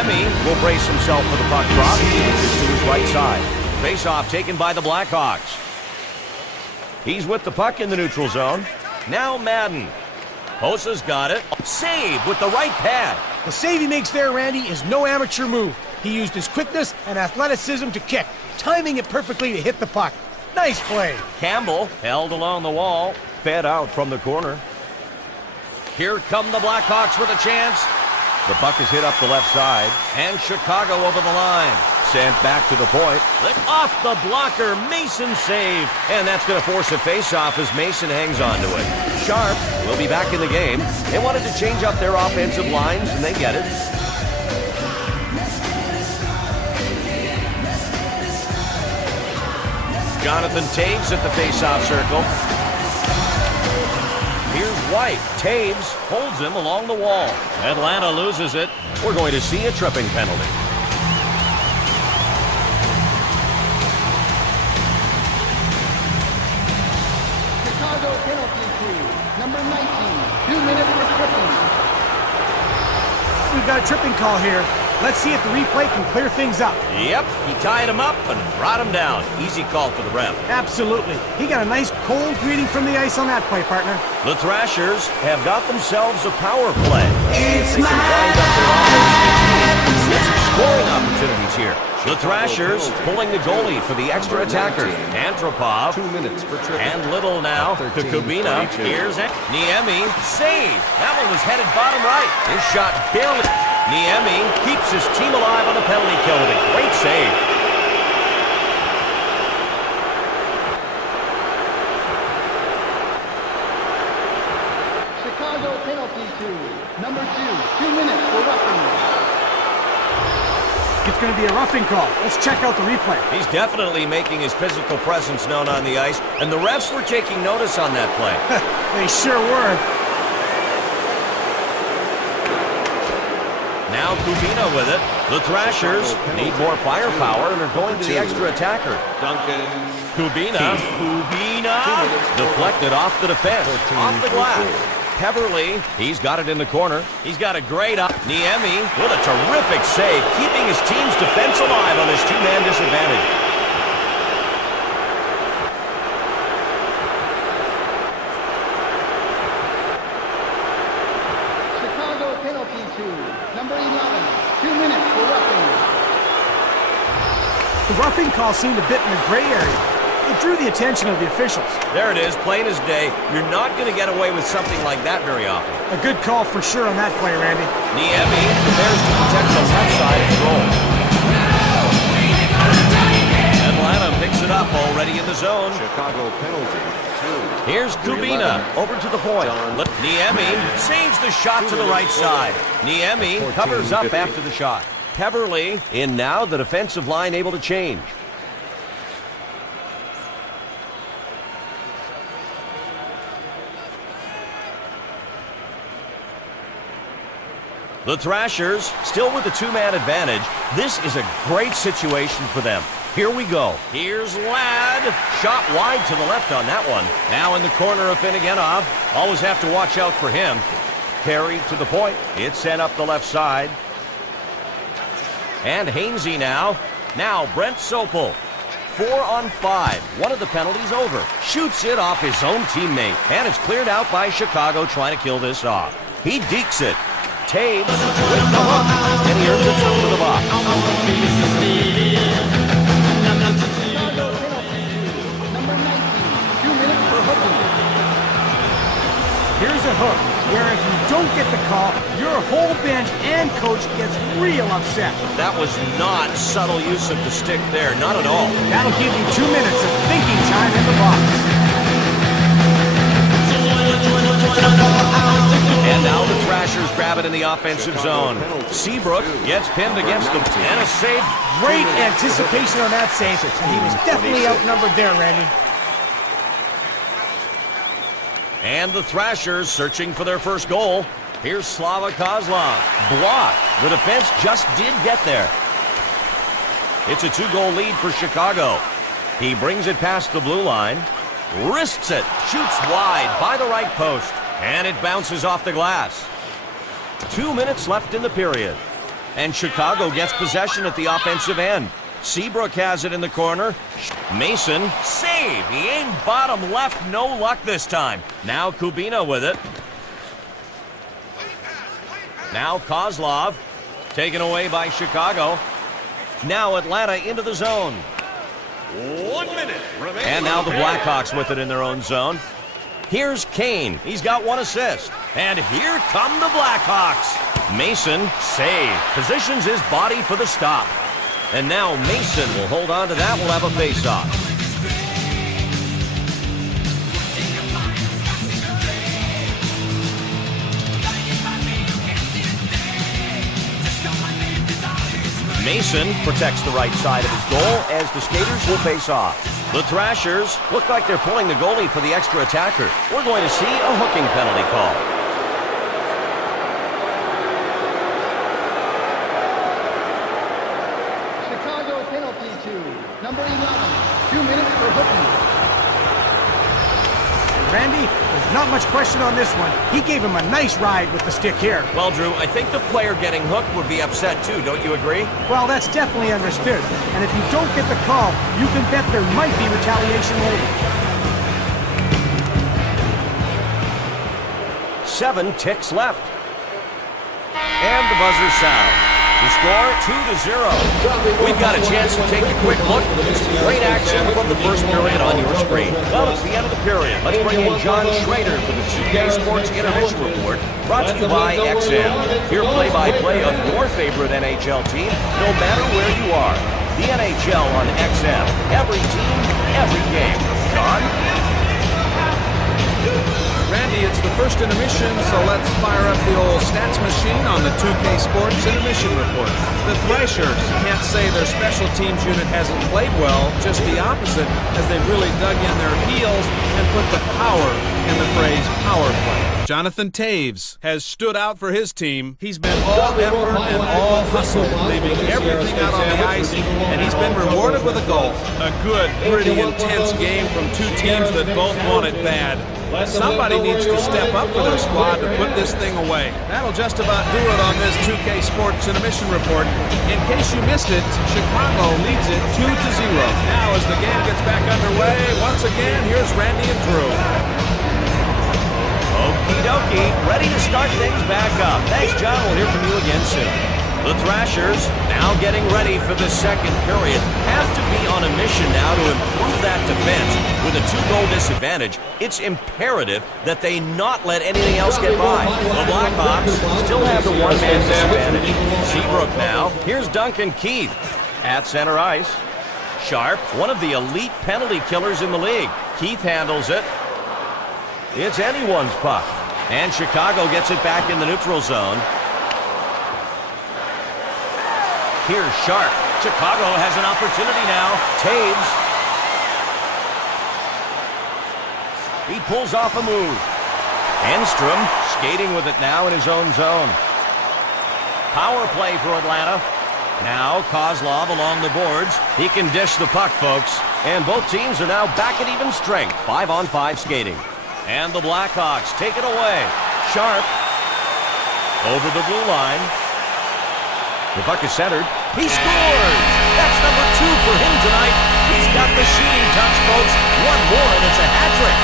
Niemi will brace himself for the puck drop. He takes it to his right side. Face-off taken by the Blackhawks. He's with the puck in the neutral zone. Now Madden. Hosa's got it. Save with the right pad. The save he makes there, Randy, is no amateur move. He used his quickness and athleticism to kick, timing it perfectly to hit the puck. Nice play. Campbell held along the wall, fed out from the corner. Here come the Blackhawks with a chance. The puck is hit up the left side, and Chicago over the line. Sent back to the point. Off the blocker, Mason save. And that's going to force a face-off as Mason hangs on to it. Sharp will be back in the game. They wanted to change up their offensive lines, and they get it. Jonathan Taves at the face-off circle. Here's White. Taves holds him along the wall. Atlanta loses it. We're going to see a tripping penalty. Chicago penalty to number 19. 2 minutes for tripping. We've got a tripping call here. Let's see if the replay can clear things up. Yep, he tied him up and brought him down. Easy call for the ref. Absolutely. He got a nice cold greeting from the ice on that play, partner. The Thrashers have got themselves a power play. It's They can wind up their offense. Get some scoring opportunities here. The Thrashers pulling the goalie for the extra attacker. Antropov. 2 minutes for tripping. And Little now to Kubina. Here's Niemi. Save. That one was headed bottom right. His shot barely. Niemi keeps his team alive on the penalty kill with a great save. Chicago penalty to number 2. 2 minutes for roughing. It's going to be a roughing call. Let's check out the replay. He's definitely making his physical presence known on the ice, and the refs were taking notice on that play. They sure were. Now Kubina with it. The Thrashers need more firepower and are going to the extra attacker. Duncan. Kubina. Deflected off the defense. Off the glass. Peverly, he's got it in the corner. He's got a great up. Niemi with a terrific save, keeping his team's defense alive on this two-man disadvantage. The roughing call seemed a bit in the gray area. It drew the attention of the officials. There it is, plain as day. You're not going to get away with something like that very often. A good call for sure on that play, Randy. Niemi prepares to protect the left side of the goal. Atlanta picks it up already in the zone. Chicago penalty. 2. Here's Kubina over to the point. Niemi saves the shot to the right side. Niemi covers up after the shot. Peverly in now, the defensive line able to change. The Thrashers still with the two-man advantage. This is a great situation for them. Here we go. Here's Ladd. Shot wide to the left on that one. Now in the corner of Finneganov. Always have to watch out for him. Carried to the point. It's sent up the left side. And Hainsey now. Now Brent Sopel. 4 on 5. One of the penalties over. Shoots it off his own teammate. And it's cleared out by Chicago trying to kill this off. He dekes it. Taves with the hook. And he earns a trip to the box. Here's a hook, where if you don't get the call, your whole bench and coach gets real upset. That was not subtle use of the stick there, not at all. That'll give you 2 minutes of thinking time in the box. And now the Thrashers grab it in the offensive zone. Seabrook gets pinned against them, and a save. Great anticipation on that save, and he was definitely outnumbered there, Randy. And the Thrashers searching for their first goal. Here's Slava Kozlov. Blocked. The defense just did get there. It's a 2-goal lead for Chicago. He brings it past the blue line. Wrists it. Shoots wide by the right post. And it bounces off the glass. 2 minutes left in the period. And Chicago gets possession at the offensive end. Seabrook has it in the corner. Mason, save. He aimed bottom left. No luck this time. Now Kubina with it. Now Kozlov. Taken away by Chicago. Now Atlanta into the zone. 1 minute remaining. And now the Blackhawks with it in their own zone. Here's Kane. He's got 1 assist. And here come the Blackhawks. Mason, save. Positions his body for the stop. And now Mason will hold on to that. We'll have a face-off. Mason protects the right side of his goal as the skaters will face off. The Thrashers look like they're pulling the goalie for the extra attacker. We're going to see a hooking penalty call. Chicago penalty to number 11. 2 minutes for hooking. Randy, there's not much question on this one. He gave him a nice ride with the stick here. Well, Drew, I think the player getting hooked would be upset too, don't you agree? Well, that's definitely understood. And if you don't get the call, you can bet there might be retaliation later. 7 ticks left. And the buzzer sounds. The score, 2-0. We've got a chance to take a quick look. Great action from the first period on your screen. Well, it's the end of the period. Let's bring in John Schrader for the 2K Sports Intermission Report, brought to you by XM. Your play-by-play of your favorite NHL team, no matter where you are. The NHL on XM. Every team, every game. John? Randy, it's the first intermission, so let's fire up the old stats machine on the 2K Sports Intermission Report. The Thrashers can't say their special teams unit hasn't played well, just the opposite, as they've really dug in their heels and put the power in the phrase power play. Jonathan Toews has stood out for his team. He's been all effort and all hustle, leaving everything out on the ice, and he's been rewarded with a goal. A good, pretty intense game from two teams that both want it bad. Somebody needs to step up for their squad to put this thing away. That'll just about do it on this 2K Sports Intermission Report. In case you missed it, Chicago leads it 2-0. Now as the game gets back underway, once again, here's Randy and Drew. Okie dokie, ready to start things back up. Thanks, John. We'll hear from you again soon. The Thrashers, now getting ready for the second period, have to be on a mission now to improve that defense. With a 2-goal disadvantage, it's imperative that they not let anything else get by. The Blackhawks still have the one-man disadvantage. Seabrook now. Here's Duncan Keith at center ice. Sharp, one of the elite penalty killers in the league. Keith handles it. It's anyone's puck. And Chicago gets it back in the neutral zone. Here's Sharp. Chicago has an opportunity now. Toews. He pulls off a move. Enstrom skating with it now in his own zone. Power play for Atlanta. Now Kozlov along the boards. He can dish the puck, folks. And both teams are now back at even strength. 5-on-5 skating. And the Blackhawks take it away. Sharp. Over the blue line. The puck is centered. He scores! That's number 2 for him tonight. He's got the shooting touch, folks. One more and it's a hat trick.